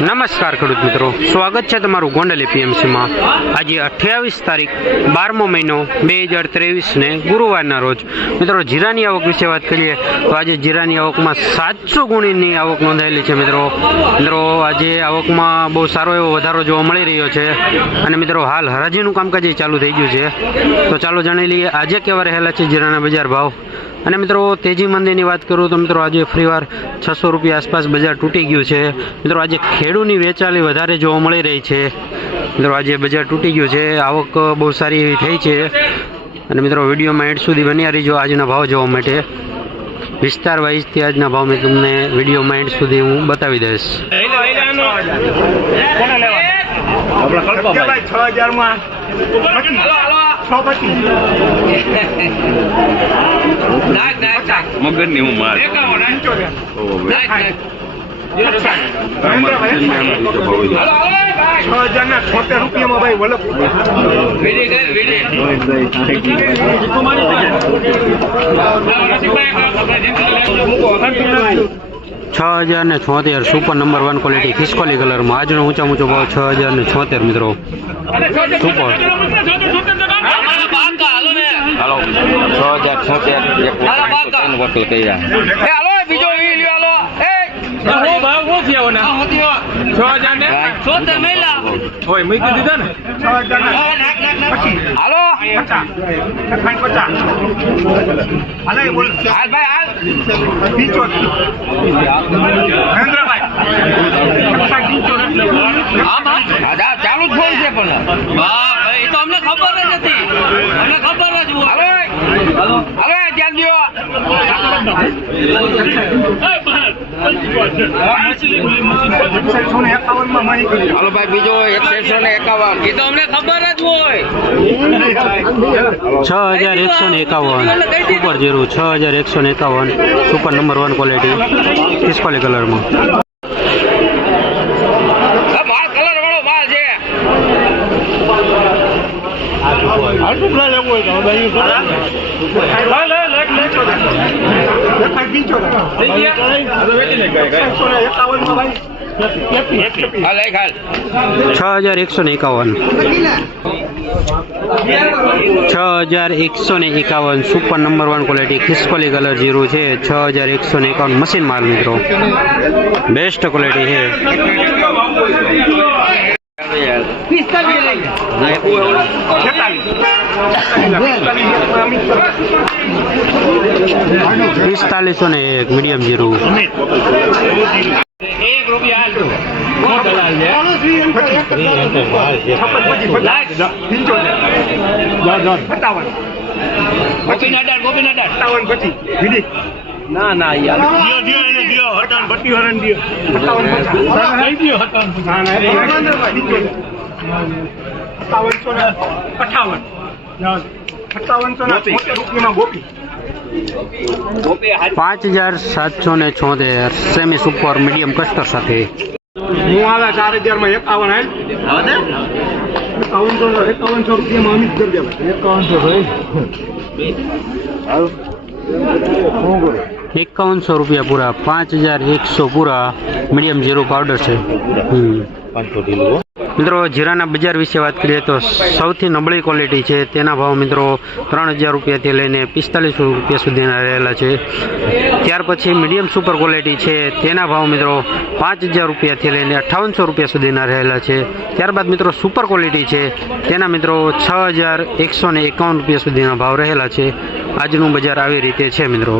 નમસ્કાર ખેડૂત મિત્રો. સ્વાગત છે તમારું ગોંડલ એપીએમસીમાં. આજે અઠ્યાવીસ તારીખ, બારમો મહિનો, બે હજાર ત્રેવીસને ગુરુવારના રોજ. મિત્રો, જીરાની આવક વિશે વાત કરીએ, તો આજે જીરાની આવકમાં સાતસો ગુણીની આવક નોંધાયેલી છે મિત્રો. મિત્રો, આજે આવકમાં બહુ સારો એવો વધારો જોવા મળી રહ્યો છે. અને મિત્રો, હાલ હરાજીનું કામકાજ ચાલુ થઈ ગયું છે. તો ચાલો જાણી લઈએ, આજે કેવા રહેલા છે જીરાના બજાર ભાવ? અને મિત્રો તેજી મંદીની વાત કરું તો મિત્રો આજે ફરીવાર છસો રૂપિયા આસપાસ બજાર તૂટી ગયું છે. મિત્રો આજે ખેડૂની વેચાલી વધારે જોવા મળી રહી છે. મિત્રો આજે બજાર તૂટી ગયું છે. આવક બહુ સારી એવી થઈ છે. અને મિત્રો વિડીયોમાં એડ સુધી બન્યા રહીજો આજના ભાવ જોવા માટે. વિસ્તાર વાઇઝથી આજના ભાવ મેં તમને વિડીયોમાં એડ સુધી હું બતાવી દઈશ. આપણે છ હજાર માં છ પચીસ મગજની હું માર છ હજાર ના છોતેર રૂપિયામાં ભાઈ વલપ છ હજાર ને છોતેર સુપર નંબર વન ક્વોલિટી ખિસકોલી કલરમાં આજનો ઊંચા ઊંચો ભાવ છ હજાર ને છોતેર મિત્રો. સુપર હાલો. છ હજાર છોતેર વકલ છ હજાર ના? પચીસ હાલો ખાંડ પચાસ. હાલે એ બોલ. હાલ ચાલુ જ ફોન છે પણ. વાહ એ તો અમને ખબર જ નથી. અમને ખબર જ હોય. હાલો. હાલો. ધ્યાન દ્યો હાલો ભાઈ બીજો એકસો ને એકાવન. એ તો અમને ખબર જ હોય. છ હજાર એકસો ને એકાવન. સુપર જીરું છ હજાર એકસો ને એકાવન. સુપર નંબર વન ક્વોલિટી ખિસકોલી કલરમાં આ માલ કલર વાળો માલ છે હાલ. છ હજાર એકસો ને એકાવન. છ હજાર એકસો ને એકાવન super number one quality ખિસકોલી colour જીરું છે. છ હજાર એકસો ને એકાવન મશીન માલ મિત્રો. બેસ્ટ ક્વોલિટી છે. પિસ્તાલીસો ને એક મીડિયમ જીરું પચીસ વિધિ ના ના યાર દિયો દિયો એને દિયો હટાન ભટ્ટી હરણ દિયો ના ના સત્તાવનસો ને અઠાવન સત્તાવનસો ને રૂપિયામાં ગોપી પાંચ હજાર સાતસો ને છોતેર સેમી સુપર મીડિયમ કસ્ટર સાથે. હું આવે ચાર હજારમાં એકાવન હાલ એકાવનસો એકાવનસો રૂપિયામાં અમિત કરી દેવાય એકાવનસો એકાવનસો રૂપિયા પૂરા પાંચ હજાર એકસો પૂરા મીડિયમ જીરો પાવડર છે. મિત્રો, જીરાના બજાર વિશે વાત કરીએ તો સૌથી નબળી ક્વોલિટી છે. તેના ભાવ મિત્રો ત્રણ હજાર રૂપિયાથી લઈને પિસ્તાલીસો રૂપિયા સુધીના રહેલા છે. ત્યાર પછી મીડિયમ સુપર ક્વોલિટી છે. તેના ભાવ મિત્રો પાંચ હજાર રૂપિયાથી લઈને અઠ્ઠાવનસો રૂપિયા સુધીના રહેલા છે. ત્યારબાદ મિત્રો સુપર ક્વોલિટી છે. તેના મિત્રો છ હજાર એકસો ને એકાવન રૂપિયા સુધીના ભાવ રહેલા છે. આજનું બજાર આવી રીતે છે મિત્રો.